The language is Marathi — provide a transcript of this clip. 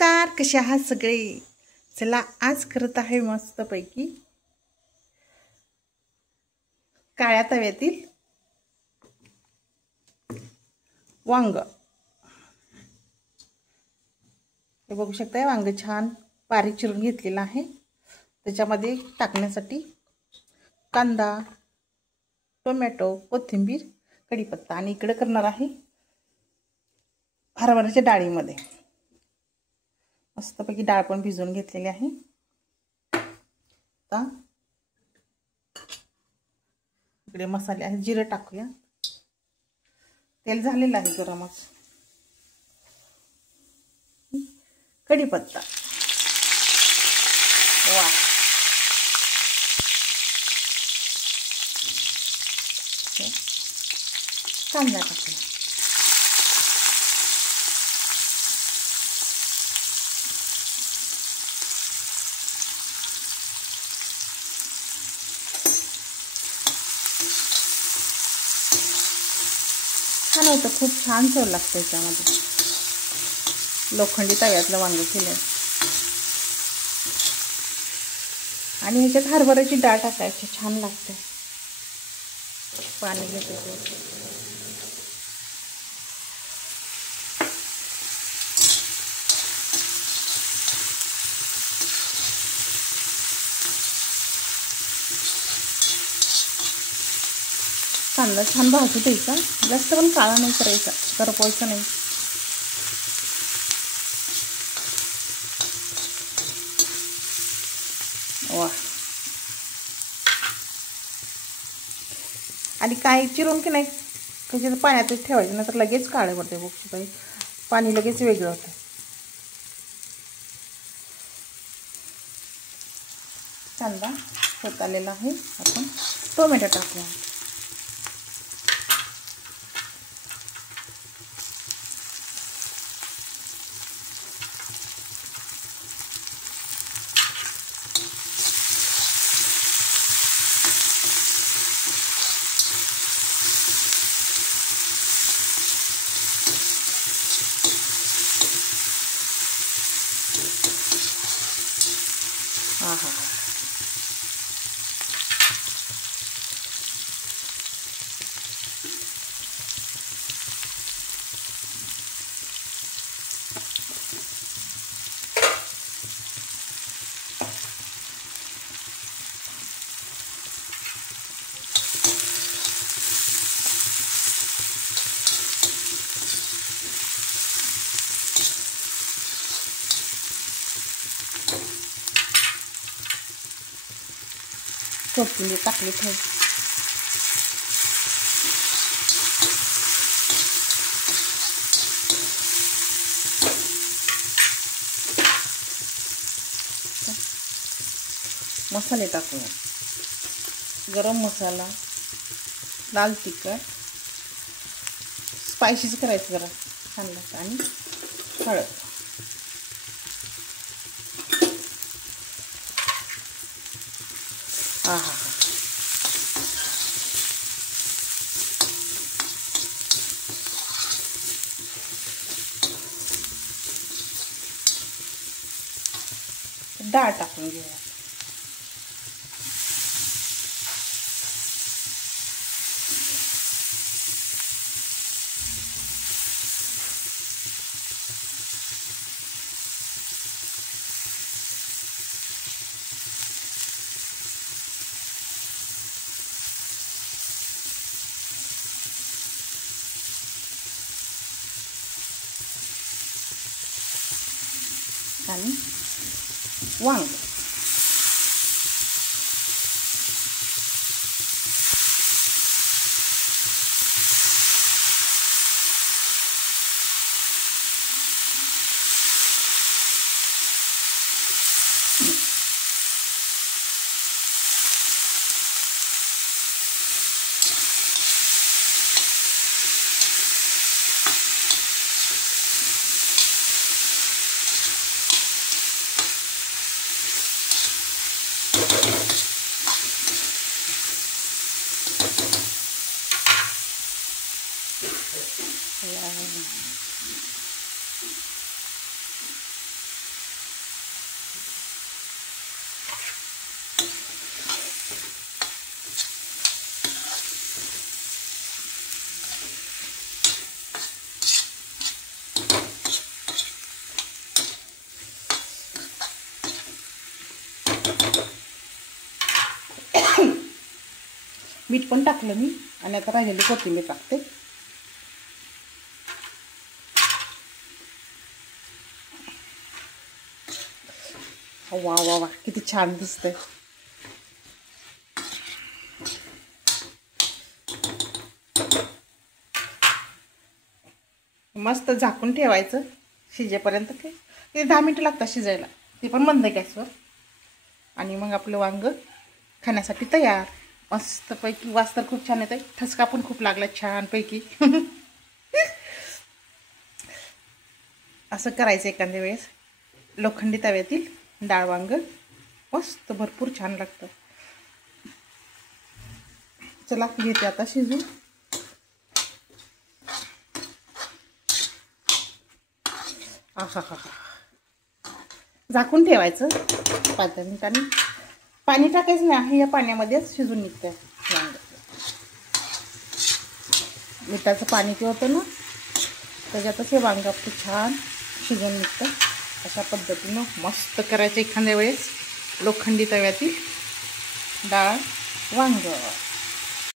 नमस्कार, कसे आहात सगळे? चला आज करत आहे मस्तपैकी काळ्या तव्यातील वांग। हे बघू शकता, वांग छान बारीक चिरून घेतलेला आहे। त्याच्यामध्ये टाकण्यासाठी कांदा, टोमॅटो, कोथिंबीर, कढीपत्ता आणि इकडे करणार आहे हरभऱ्याच्या डाळीमध्ये मस्तपैकी डाळ पण भिजवून घेतलेली आहे। आता इकडे मसाले आहे, जिरे टाकूया। तेल झालेलं आहे गरमच। कढीपत्ता, वा, कांदा टाकूया। छान होतं, खूप छान चव लागते याच्यामध्ये। लोखंडी तव्यातलं वांग केलं आणि ह्याच्यात हरभऱ्याची डाळ टाकायची, छान लागते। पाणी घेते कांदा छान भाजू द्यायचा, जास्त पण काळा नाही करायचा, करपवायचं नाही। वा, आणि काय चिरून की नाही त्याच्यात पाण्यातच ठेवायचं, नंतर लगेच काळे पडते। बघ, पाणी लगेच वेगळं होतं। कांदा होत आलेला आहे, आपण टोमॅटो टाकूया। आहा, कोथिंबीर टाकली ठेव। मसाले टाकूया, गरम मसाला, लाल तिखट, स्पायसीच करायचं जरा, छान लागतं, आणि हळद। आहा, डाळ टाकून घेऊया। आणि वांग, मीठ पण टाकलं मी आणि आता राहिलेली कोथिंबीर टाकते. वा वा वा किती छान दिसतंय. मस्त झाकून ठेवायचं शिजेपर्यंत. ते 10 मिनिटं लागतात शिजायला, ते पण मंद गॅसवर. आणि मग आपलं वांग खाण्यासाठी तयार. मस्तपैकी वास तर खूप छान येतं. ठसका पण खूप लागला छानपैकी. असं करायचं एखाद्या वेळेस. लोखंडी तव्यातील डाळ वांग मस्त भरपूर छान लागतं. चला घेते आता शिजून. आहा हा हा. झाकून ठेवायचं 5 मिनिटांनी. पाणी टाकायचं नाही, या पाण्यामध्येच शिजून निघतं वांग. मिठाचं पाणी ते होतं ना, त्याच्यातच हे वांग आपलं छान शिजून निघतं. अशा पद्धतीनं मस्त करायचं एखाद्या वेळेस लोखंडी तव्यातील डाळ वांग.